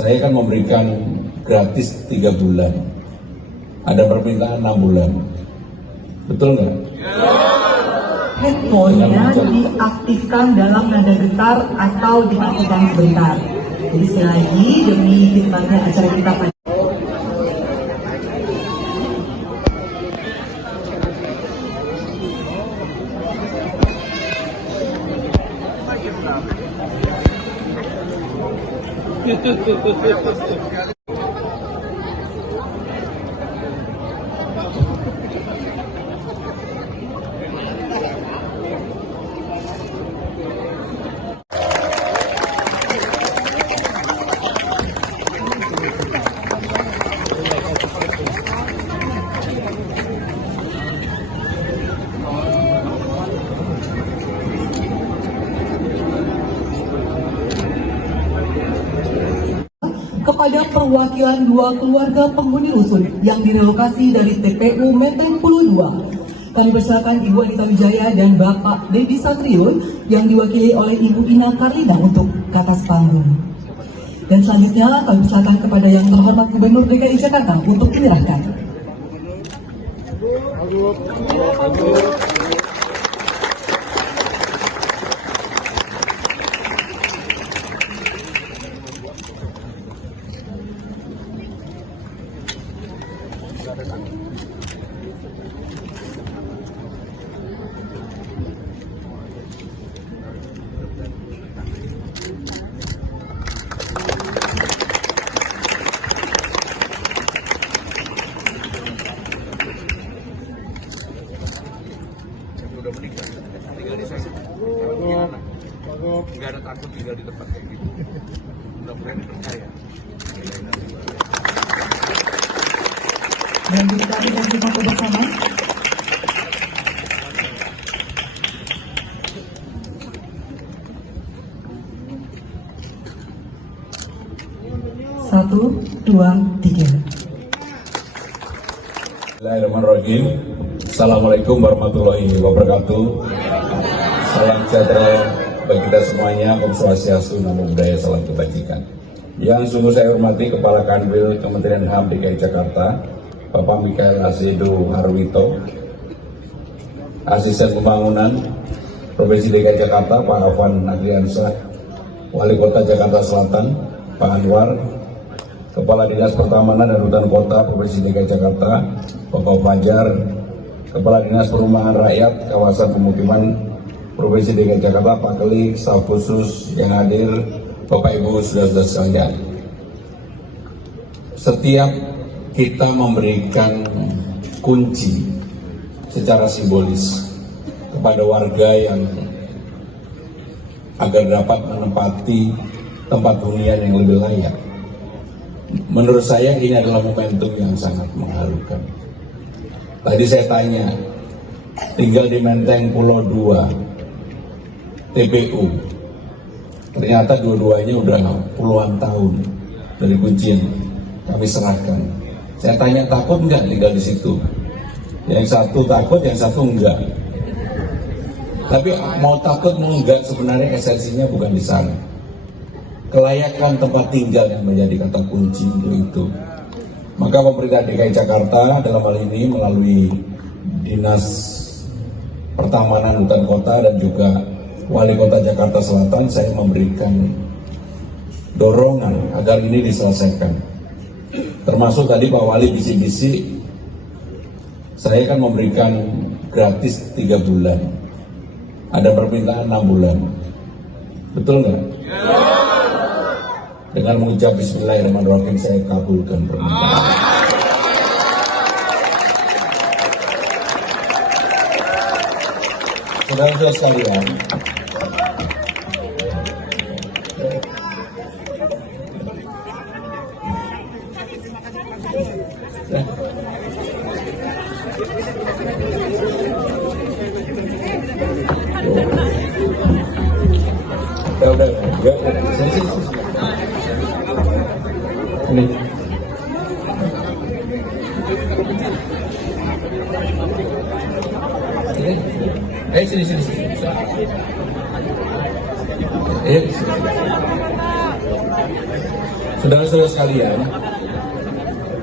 Saya kan memberikan gratis 3 bulan. Ada permintaan 6 bulan. Betul nggak? Handphone-nya diaktifkan dalam nada getar atau dimatikan sebentar. Jadi sekali lagi demi khidmatnya acara kita pada kepada perwakilan 2 keluarga penghuni rusun yang direlokasi dari TPU Menteng Pulau 2. Kami persilakan Ibu Anita Wijaya dan Bapak Dedi Satriun yang diwakili oleh Ibu Ina Karlina untuk ke atas panggung. Dan selanjutnya kami persilakan kepada yang terhormat Gubernur DKI Jakarta untuk menyerahkan. Udah menikah, tinggal di sana. Nggak ada takut tinggal di tempat kayak gitu. Mudah-mudahan percaya. Dan kita akan foto bersama. Satu, dua, tiga. Bismillahirrahmanirrahim. Assalamualaikum warahmatullahi wabarakatuh. Salam sejahtera bagi kita semuanya. Om Swastiastu, Namo Buddhaya, salam kebajikan. Yang sungguh saya hormati Kepala Kanwil Kementerian HAM DKI Jakarta, Bapak Mikael Azedo Harwito, Asisten Pembangunan Provinsi DKI Jakarta Pak Afwan Nagriansah, Wali Kota Jakarta Selatan Pak Anwar, Kepala Dinas Pertamanan dan Hutan Kota Provinsi DKI Jakarta Bapak Fajar, Kepala Dinas Perumahan Rakyat Kawasan Pemukiman Provinsi DKI Jakarta Pak Keli, staf khusus yang hadir, Bapak Ibu saudara-saudara sekalian. Setiap kita memberikan kunci secara simbolis kepada warga yang agar dapat menempati tempat hunian yang lebih layak. Menurut saya ini adalah momentum yang sangat mengharukan. Tadi saya tanya, tinggal di Menteng Pulau 2, TPU. Ternyata dua-duanya udah puluhan tahun dari kunci yang kami serahkan. Saya tanya, takut nggak tinggal di situ? Yang satu takut, yang satu enggak. Tapi mau takut mau enggak, sebenarnya esensinya bukan di sana. Kelayakan tempat tinggal yang menjadi kata kunci untuk itu. Maka pemerintah DKI Jakarta dalam hal ini melalui Dinas Pertamanan Hutan Kota dan juga Wali Kota Jakarta Selatan, saya memberikan dorongan agar ini diselesaikan. Termasuk tadi Pak Wali bisik-bisik, saya kan memberikan gratis 3 bulan. Ada permintaan 6 bulan. Betul nggak? Dengan mengucap Bismillahirrahmanirrahim, saya kabulkan permintaan. Saudara-saudara sekalian, udah, sini. Ini. Sini. Sini. Saudara-saudara sekalian,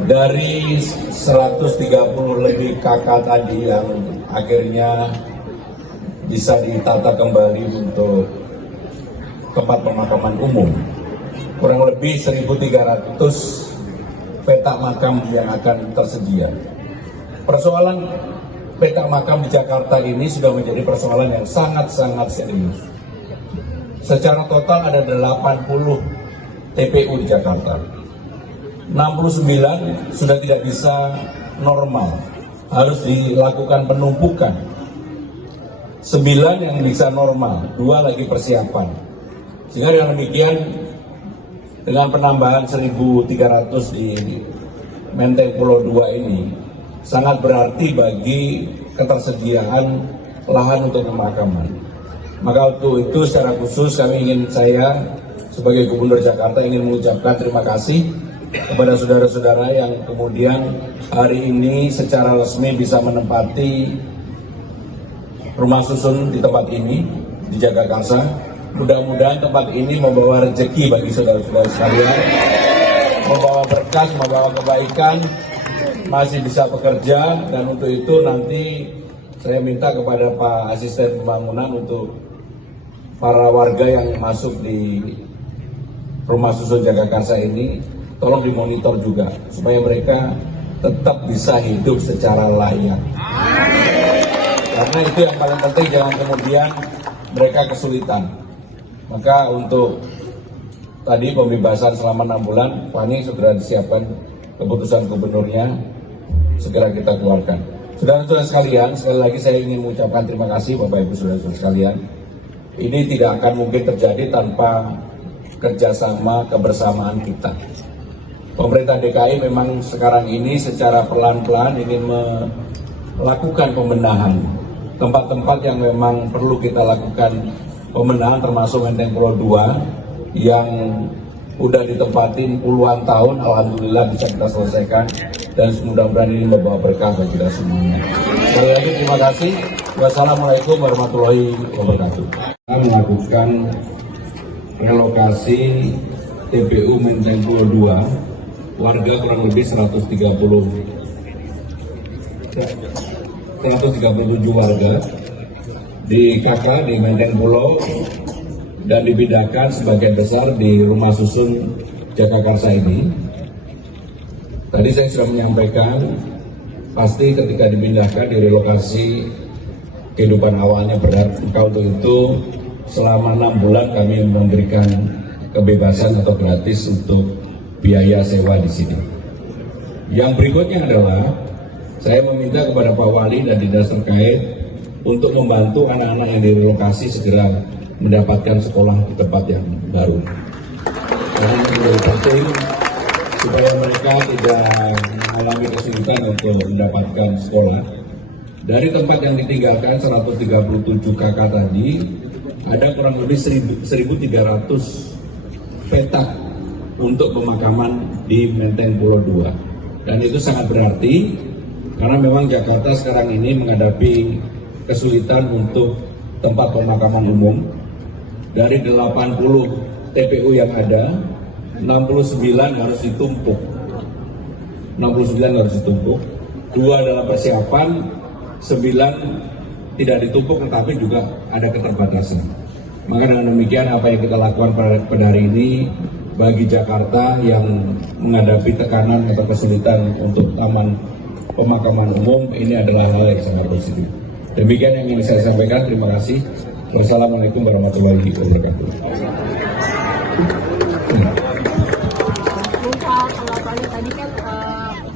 dari 130 lebih kakak tadi yang akhirnya bisa ditata kembali untuk tempat pemakaman umum, kurang lebih 1.300 petak makam yang akan tersedia. Persoalan petak makam di Jakarta ini sudah menjadi persoalan yang sangat-sangat serius. Secara total ada 80 TPU di Jakarta. 69 sudah tidak bisa normal, harus dilakukan penumpukan. 9 yang bisa normal, 2 lagi persiapan. Sehingga dengan demikian, dengan penambahan 1.300 di Menteng Pulau 2 ini, sangat berarti bagi ketersediaan lahan untuk pemakaman. Maka untuk itu secara khusus saya sebagai Gubernur Jakarta ingin mengucapkan terima kasih kepada saudara-saudara yang kemudian hari ini secara resmi bisa menempati rumah susun di tempat ini di Jagakarsa. Mudah-mudahan tempat ini membawa rezeki bagi saudara-saudara sekalian, membawa berkah, membawa kebaikan, masih bisa bekerja, dan untuk itu nanti saya minta kepada Pak Asisten Pembangunan untuk para warga yang masuk di rumah susun Jagakarsa ini tolong dimonitor juga supaya mereka tetap bisa hidup secara layak. Karena itu yang paling penting, jangan kemudian mereka kesulitan. Maka untuk tadi pembebasan selama 6 bulan, Pani segera disiapkan keputusan gubernurnya, segera kita keluarkan. Saudara-saudara sekalian, sekali lagi saya ingin mengucapkan terima kasih Bapak Ibu saudara-saudara sekalian. Ini tidak akan mungkin terjadi tanpa kerjasama kebersamaan kita. Pemerintah DKI memang sekarang ini secara pelan-pelan ingin melakukan pembenahan tempat-tempat yang memang perlu kita lakukan pembenahan, termasuk Menteng Pulau 2 yang udah ditempatin puluhan tahun, alhamdulillah bisa kita selesaikan, dan mudah-mudahan ini membawa berkah bagi kita semuanya. Sekali lagi terima kasih. Wassalamualaikum warahmatullahi wabarakatuh. Kita melakukan relokasi TPU Menteng Pulau 2, warga kurang lebih 137 warga di KK di Menteng Pulau dan dipindahkan sebagian besar di rumah susun Jagakarsa ini. Tadi saya sudah menyampaikan, pasti ketika dipindahkan, direlokasi, kehidupan awalnya berat. Maka untuk itu selama 6 bulan kami memberikan kebebasan atau gratis untuk biaya sewa di sini. Yang berikutnya adalah saya meminta kepada Pak Wali dan dinas terkait untuk membantu anak-anak yang direlokasi segera mendapatkan sekolah di tempat yang baru. Karena ini menjadi penting supaya mereka tidak mengalami kesulitan untuk mendapatkan sekolah. Dari tempat yang ditinggalkan 137 KK tadi, ada kurang lebih 1.300 petak untuk pemakaman di Menteng Pulau 2. Dan itu sangat berarti karena memang Jakarta sekarang ini menghadapi kesulitan untuk tempat pemakaman umum. Dari 80 TPU yang ada, 69 harus ditumpuk. 69 harus ditumpuk. 2 dalam persiapan, 9 tidak ditumpuk, tetapi juga ada keterbatasan. Maka dengan demikian apa yang kita lakukan pada hari ini bagi Jakarta yang menghadapi tekanan atau kesulitan untuk taman pemakaman umum, ini adalah hal yang sangat positif. Demikian yang ingin saya sampaikan. Terima kasih. Wassalamualaikum warahmatullahi wabarakatuh. Tanggapannya tadi kan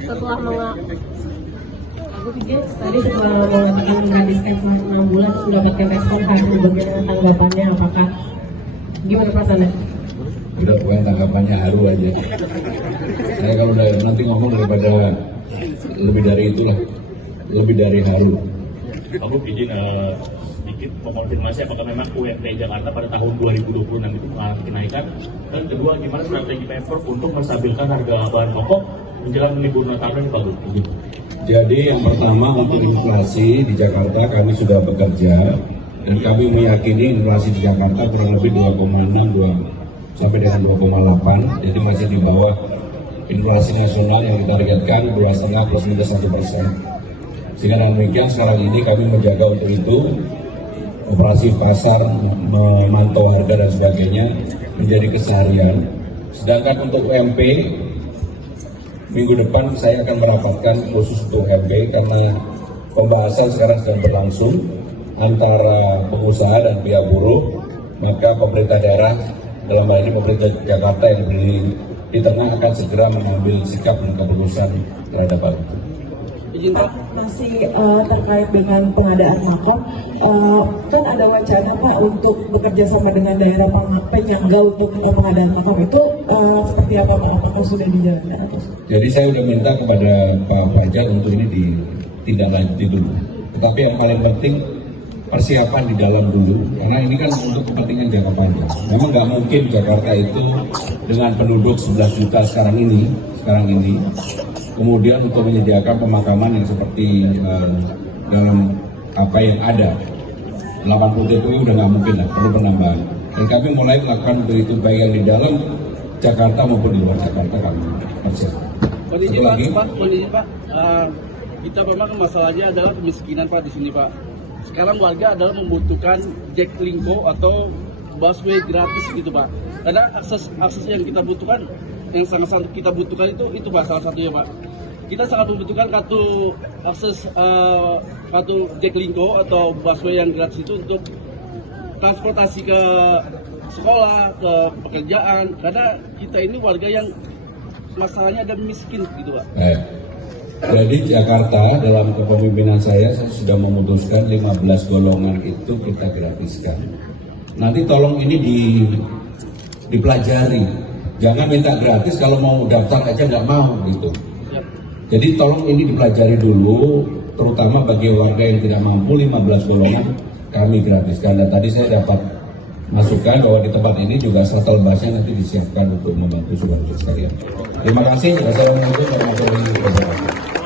setelah mengatakan menghabiskan selama 6 bulan mendapatkan respon hari bagaimana tanggapannya, apakah gimana perasaannya? Udah bukan tanggapannya haru aja. Saya kalau udah nanti ngomong daripada lebih dari itulah, lebih dari haru. Aku izin sedikit mengonfirmasi apakah memang UMP Jakarta pada tahun 2026 itu mengalami kenaikan, dan kedua gimana strategi Pemprov untuk menstabilkan harga bahan pokok menjelang libur Nataru ini Pak Gub? Jadi yang pertama untuk inflasi di Jakarta kami sudah bekerja dan kami meyakini inflasi di Jakarta kurang lebih 2,6 sampai dengan 2,8, jadi masih di bawah inflasi nasional yang ditargetkan 2,5 plus minus 1%. Sehingga dengan demikian sekarang ini kami menjaga untuk itu, operasi pasar, memantau harga dan sebagainya menjadi keseharian. Sedangkan untuk UMP, minggu depan saya akan merapatkan khusus untuk UMP karena pembahasan sekarang sedang berlangsung antara pengusaha dan pihak buruh, maka pemerintah daerah dalam hal ini pemerintah Jakarta yang berdiri di tengah akan segera mengambil sikap dan keputusan terhadap hal itu. Pak, masih terkait dengan pengadaan makom, kan ada wacana Pak untuk bekerja sama dengan daerah penyangga untuk pengadaan makom itu seperti apa Pak? Apakah sudah dijalankan? Jadi saya sudah minta kepada Pak Fajar untuk ini ditindaklanjuti dulu. Tetapi yang paling penting persiapan di dalam dulu, karena ini kan untuk kepentingan jangka panjang. Memang nggak mungkin Jakarta itu dengan penduduk 11 juta sekarang ini, kemudian untuk menyediakan pemakaman yang seperti dalam apa yang ada 80 TPU udah nggak mungkin lah, perlu penambahan. Dan kami mulai melakukan untuk itu baik yang di dalam Jakarta maupun di luar Jakarta kami persiapkan. Kondisi Pak, kita memang masalahnya adalah kemiskinan Pak di sini Pak. Sekarang warga adalah membutuhkan Jaklingko atau busway gratis gitu Pak. Karena akses yang kita butuhkan, yang sangat-sangat kita butuhkan itu Pak salah satunya Pak. Kita sangat membutuhkan kartu akses kartu Jaklingko atau busway yang gratis itu untuk transportasi ke sekolah, ke pekerjaan. Karena kita ini warga yang masalahnya ada miskin gitu Pak. Jadi Jakarta dalam kepemimpinan saya sudah memutuskan 15 golongan itu kita gratiskan. Nanti tolong ini dipelajari. Jangan minta gratis kalau mau daftar aja nggak mau gitu. Jadi tolong ini dipelajari dulu, terutama bagi warga yang tidak mampu 15 golongan kami gratiskan. Dan tadi saya dapat masukan bahwa di tempat ini juga shuttle busnya nanti disiapkan untuk membantu saudara sekalian. Terima kasih. Wassalamualaikum warahmatullahi wabarakatuh.